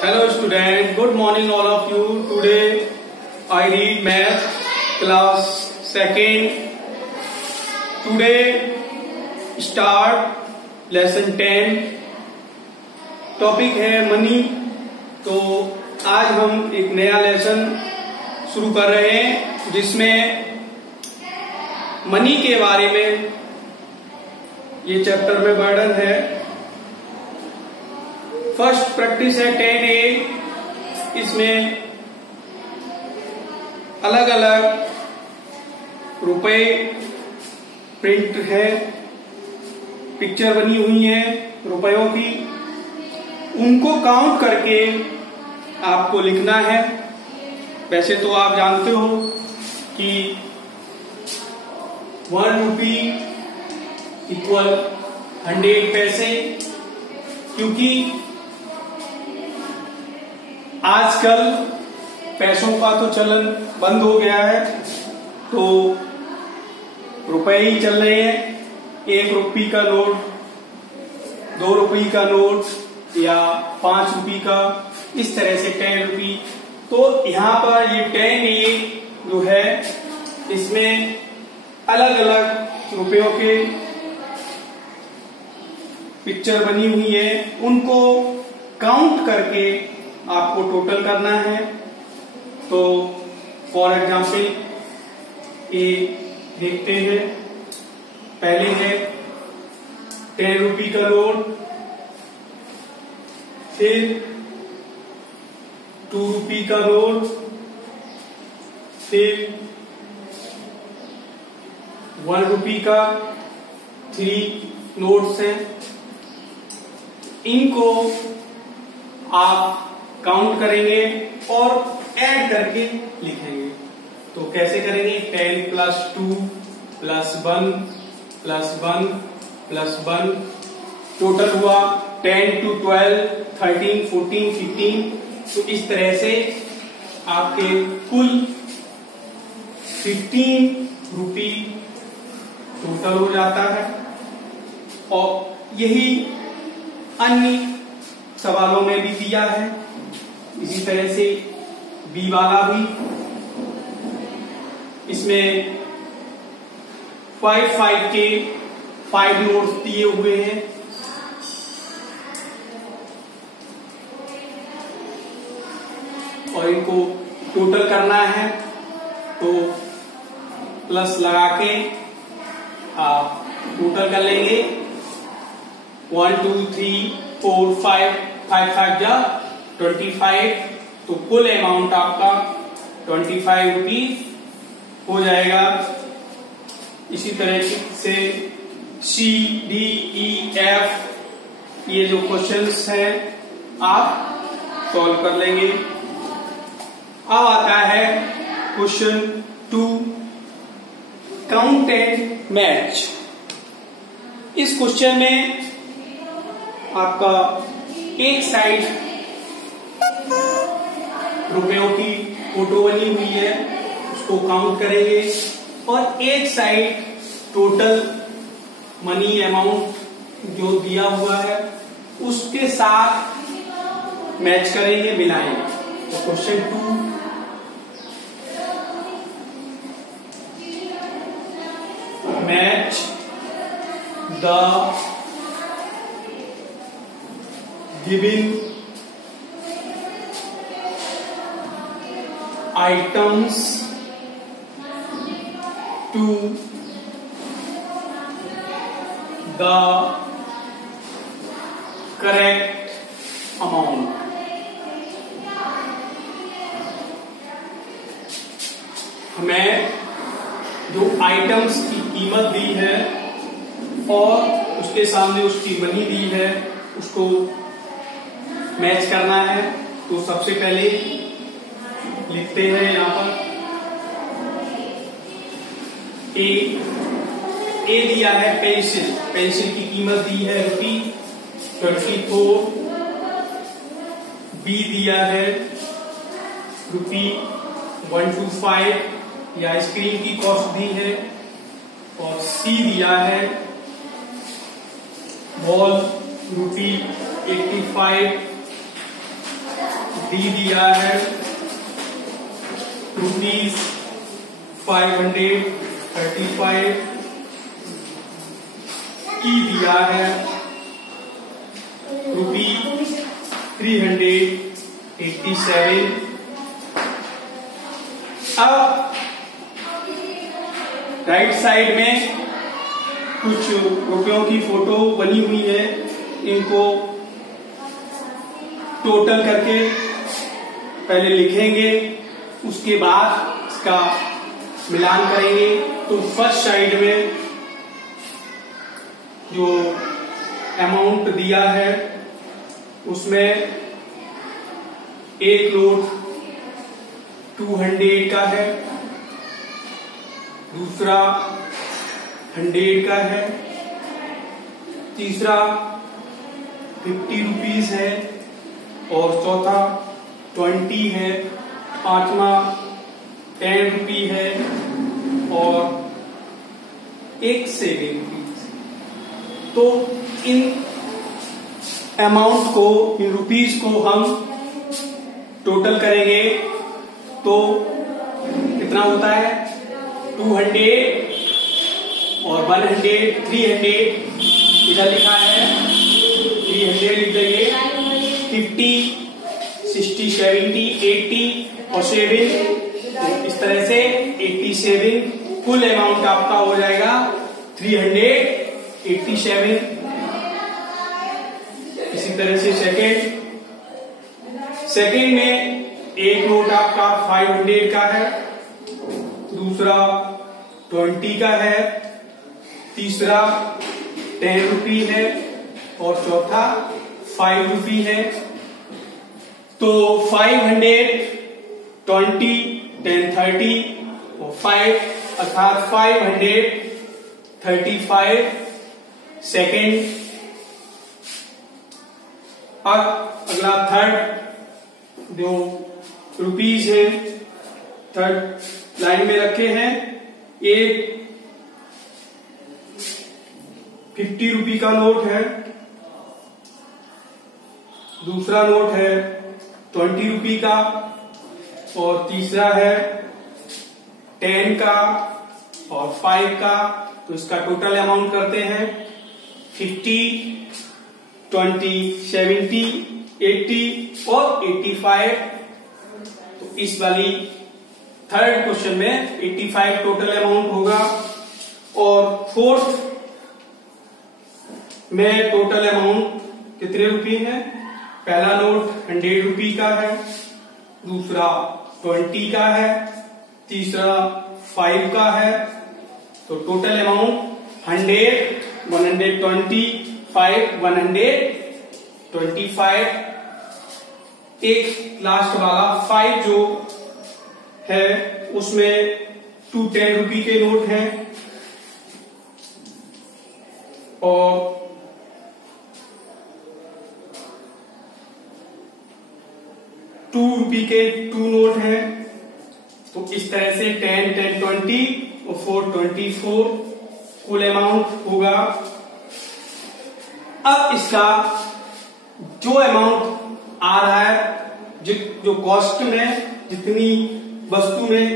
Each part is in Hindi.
Hello student, good morning all of you. Today I read math class 2nd. Today start lesson 10. Topic है मनी. तो आज हम एक नया लेसन शुरू कर रहे हैं जिसमें मनी के बारे में ये चैप्टर में वर्णन है. फर्स्ट प्रैक्टिस है 10A. इसमें अलग अलग रुपए प्रिंट है, पिक्चर बनी हुई है रुपयों की. उनको काउंट करके आपको लिखना है. वैसे तो आप जानते हो कि 1 रुपी इक्वल 100 पैसे, क्योंकि आजकल पैसों का तो चलन बंद हो गया है, तो रुपए ही चल रहे हैं. 1 रुपये का नोट, 2 रुपये का नोट या 5 रुपये का, इस तरह से 10 रुपये. तो यहाँ पर ये 10A जो है इसमें अलग अलग रुपयों के पिक्चर बनी हुई है. उनको काउंट करके आपको टोटल करना है. तो फॉर एग्जाम्पल ये देखते हैं. पहले है 10 रुपये का नोट, फिर 2 रुपये का नोट, फिर 1 रुपये का. 3 नोट्स हैं. इनको आप काउंट करेंगे और ऐड करके लिखेंगे. तो कैसे करेंगे? 10 + 2 + 1 + 1 + 1. टोटल हुआ 10 to 12, 13, 14, 15. तो इस तरह से आपके कुल 15 रुपये टोटल हो जाता है. और यही अन्य सवालों में भी दिया है. इसी तरह से बी वाला भी, इसमें 5 के 5 नोट्स दिए हुए हैं. और इनको टोटल करना है. तो प्लस लगा के आप टोटल कर लेंगे. 1 2 3 4 5 5 5 जा 25. तो कुल अमाउंट आपका 25 रुपीज हो जाएगा. इसी तरह से C D E F ये जो क्वेश्चंस हैं आप सॉल्व कर लेंगे. अब आता है क्वेश्चन 2, काउंट एंड मैच. इस क्वेश्चन में आपका एक साइड रुपयों की फोटो बनी हुई है, उसको काउंट करेंगे, और एक साइड टोटल मनी अमाउंट जो दिया हुआ है उसके साथ मैच करेंगे, मिलाएंगे. तो question 2, match the given items to the correct amount. हमें जो आइटम्स की कीमत दी है और उसके सामने उसकी मनी दी है उसको मैच करना है. तो सबसे पहले लिखते हैं यहां पर ए दिया है पेंसिल. पेंसिल की कीमत दी है ₹24. बी दिया है ₹125 या स्क्रीन की कॉस्ट दी है. और सी दिया है बॉल ₹85. डी दिया है ₹535, ई दिया है ₹387। अब राइट साइड में कुछ रुपयों की फोटो बनी हुई है, इनको टोटल करके पहले लिखेंगे, उसके बाद इसका मिलान करेंगे। तो फर्स्ट साइड में जो अमाउंट दिया है उसमें एक नोट 200 का है, दूसरा 100 का है, तीसरा 50 रुपीज है और चौथा 20 है, पांचवा 10 रुपी है और एक 7 रुपीज। तो इन अमाउंट को, इन रुपीज को हम टोटल करेंगे तो कितना होता है 200 और 100, 300 इधर लिखा है, 300 लिख देंगे, 50, 60, 70, 80 और 7, तो इस तरह से 87 कुल अमाउंट आपका हो जाएगा 387। इसी तरह से सेकेंड में एक नोट आपका 500 का है, दूसरा 20 का है, तीसरा 10 रुपी है और चौथा 5 रुपी है। तो 500, 20, 10, 30 और 5 अर्थात 535 सेकेंड। और अगला थर्ड जो रुपीज है थर्ड लाइन में रखे हैं, एक 50 रुपी का नोट है, दूसरा नोट है 20 रुपी का और तीसरा है 10 का और 5 का। तो इसका टोटल अमाउंट करते हैं 50, 20, 70, 80 और 85। तो इस वाली थर्ड क्वेश्चन में 85 टोटल अमाउंट होगा। और फोर्थ में टोटल अमाउंट कितने रुपए है, पहला नोट 100 रुपी का है, दूसरा 20 का है, तीसरा 5 का है। तो टोटल अमाउंट 100, 120, 5, 125। एक लास्ट वाला 5 जो है उसमें 2 10 रुपी के नोट हैं और 2 रुपी के 2 नोट हैं। तो इस तरह से 10, 10, 20 और 4, 24 कुल अमाउंट होगा। अब इसका जो अमाउंट आ रहा है, जो कॉस्ट में जितनी वस्तु में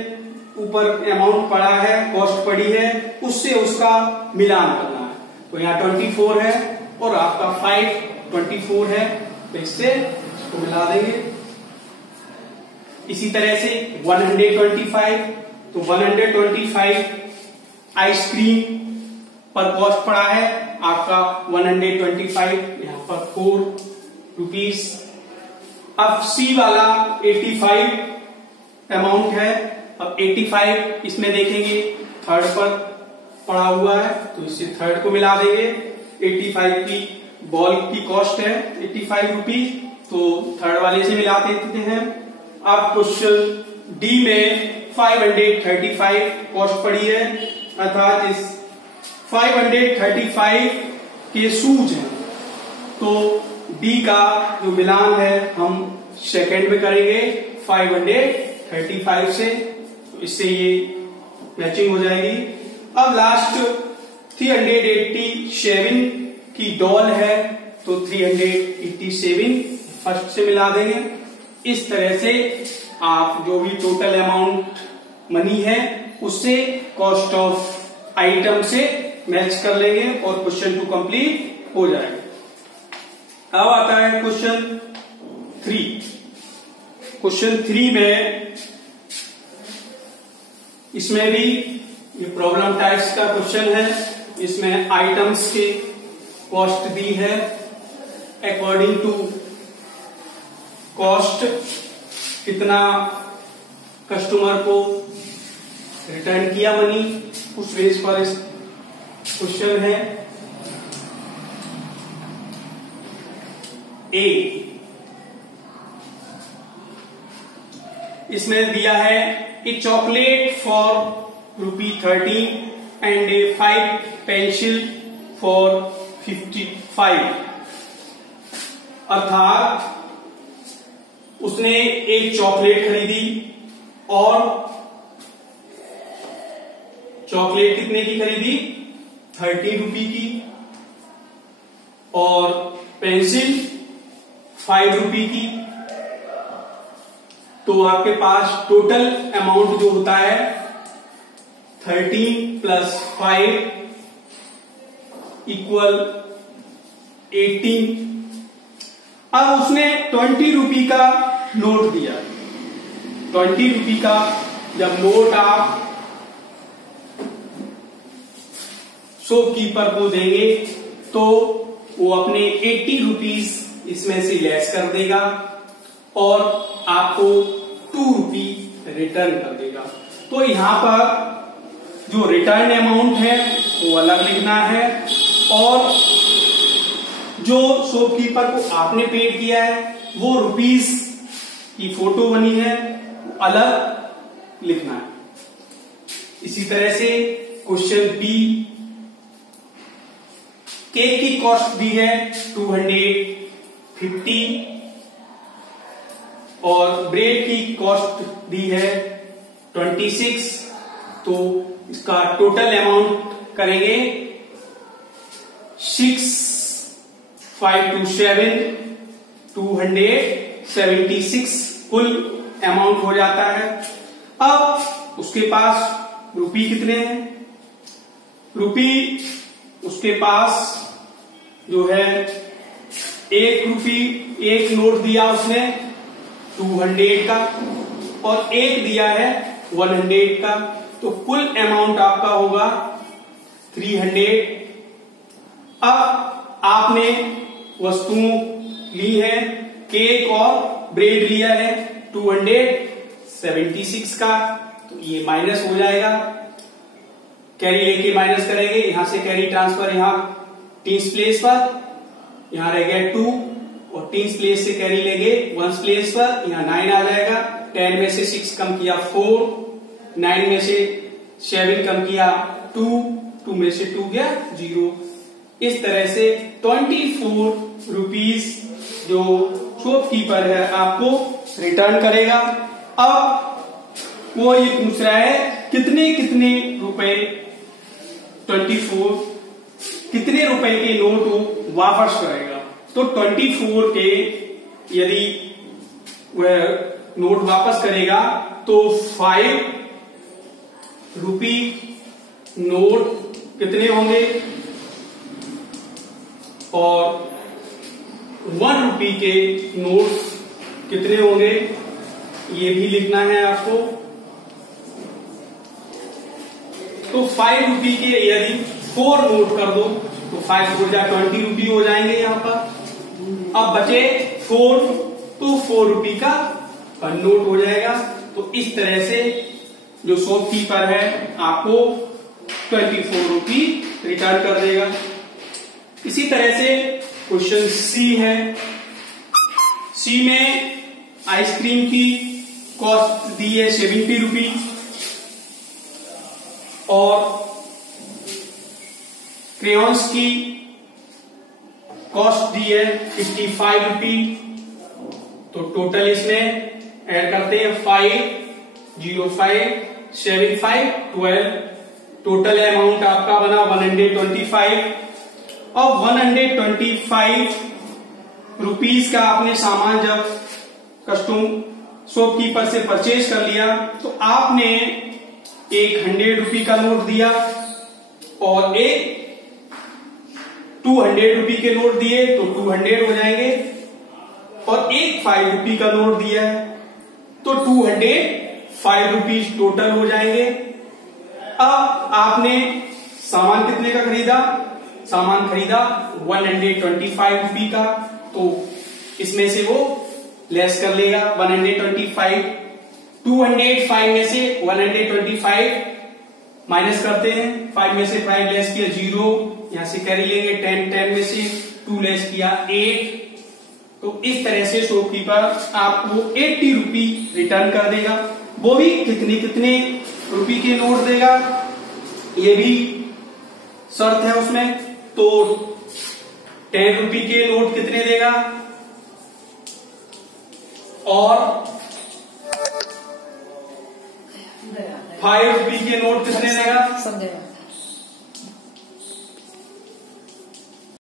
ऊपर अमाउंट पड़ा है, कॉस्ट पड़ी है, उससे उसका मिलान करना है। तो यहाँ 24 है और आपका 524 है, तो इससे इसको मिला देंगे। इसी तरह से 125, तो 125 आइसक्रीम पर कॉस्ट पड़ा है आपका 125, यहाँ पर 4 रुपीज। अब सी वाला 85 अमाउंट है। अब 85 इसमें देखेंगे थर्ड पर पड़ा हुआ है, तो इससे थर्ड को मिला देंगे। 85 की बॉल की कॉस्ट है 85 रुपीज, तो थर्ड वाले से मिला देते हैं। अब क्वेश्चन डी में 535 कॉस्ट पड़ी है, अर्थात इस 535 के शूज हैं। तो डी का जो मिलान है हम सेकेंड में करेंगे 535 से, तो इससे ये मैचिंग हो जाएगी। अब लास्ट 387 की डॉल है, तो 387 फर्स्ट से मिला देंगे। इस तरह से आप जो भी टोटल अमाउंट मनी है उससे कॉस्ट ऑफ आइटम से मैच कर लेंगे और क्वेश्चन 2 कंप्लीट हो जाएगा। अब आता है क्वेश्चन 3। क्वेश्चन 3 में इसमें भी ये प्रॉब्लम टाइप्स का क्वेश्चन है। इसमें आइटम्स की कॉस्ट दी है, अकॉर्डिंग टू कॉस्ट कितना कस्टमर को रिटर्न किया मनी, उस बेस पर इस क्वेश्चन है। ए, इसमें दिया है a chocolate for ₹30 and a 5 pencil for 55। अर्थात उसने एक चॉकलेट खरीदी और चॉकलेट कितने की खरीदी? 30 रुपए की, और पेंसिल 5 रुपए की। तो आपके पास टोटल अमाउंट जो होता है 13 + 5 = 18। अब उसने 20 रुपए का नोट दिया। 20 रुपए का जब नोट आप शॉपकीपर को देंगे तो वो अपने 80 रुपीस इसमें से लेस कर देगा और आपको 2 रुपए रिटर्न कर देगा। तो यहां पर जो रिटर्न अमाउंट है वो अलग लिखना है और जो शॉपकीपर को आपने पेड किया है वो रुपीस की फोटो बनी है वो अलग लिखना है। इसी तरह से क्वेश्चन बी, केक की कॉस्ट दी है 250 और ब्रेड की कॉस्ट दी है 26। तो इसका टोटल अमाउंट करेंगे 6, 5 to 7, 276 कुल अमाउंट हो जाता है। अब उसके पास रुपी कितने हैं? रुपी उसके पास जो है 1 रुपी, एक नोट दिया उसने 200 का और एक दिया है 100 का। तो कुल अमाउंट आपका होगा 300। अब आपने वस्तुओं ली है, केक और ब्रेड लिया है 276 का, तो ये माइनस हो जाएगा। कैरी लेके माइनस करेंगे, यहां से कैरी ट्रांसफर यहां 10 प्लेस पर, यहां रह गया 2 और 10 प्लेस से कैरी लेंगे 1 प्लेस पर, यहां 9 आ जाएगा। 10 में से 6 कम किया 4, 9 में से 7 कम किया 2, 2 में से 2 गया 0। इस तरह से 24 रुपीस जो शॉपकीपर है आपको रिटर्न करेगा। अब वो ये पूछ रहा है कितने कितने रुपए 24 कितने रुपए के नोट वो वापस करेगा। तो 24 के यदि वह नोट वापस करेगा तो 5 रुपी नोट कितने होंगे और 1 रुपी के नोट कितने होंगे ये भी लिखना है आपको। तो 5 रुपी के यदि 4 नोट कर दो तो 5 हो जाए 20 रुपी हो जाएंगे यहां पर। अब बचे 4 तो 4 रुपी का 1 नोट हो जाएगा। तो इस तरह से जो शॉपकीपर है आपको 24 रुपी रिटर्न कर देगा। इसी तरह से क्वेश्चन सी है। सी में आइसक्रीम की कॉस्ट दी है 70 रुपी और क्रेयॉन्स की कॉस्ट दी है 55 रुपी। तो टोटल इसमें ऐड करते हैं 5, 0, 5, 7, 5, 12। टोटल अमाउंट आपका बना 125। अब 125 रुपीस का आपने सामान जब कस्टम शॉपकीपर से परचेज कर लिया, तो आपने एक 100 रुपये का नोट दिया और एक 200 रुपये के नोट दिए तो 200 हो जाएंगे, और एक 5 रुपये का नोट दिया है तो 205 रुपीज टोटल हो जाएंगे। अब आपने सामान कितने का खरीदा? सामान खरीदा 125 रुपये का, तो इसमें से वो लेस कर लेगा 125। 205 में से 125 माइनस करते हैं, 5 में से 5 लेस किया 0, यहां से कैरी लेंगे 10 में से 2 लेस किया 8। तो इस तरह से शॉपकीपर आपको 80 रुपये रिटर्न कर देगा। वो भी कितने कितने रुपये के नोट देगा, ये भी शर्त है उसमें। तो 10 रुपये के नोट कितने देगा और 5 रुपये के नोट कितने देगा?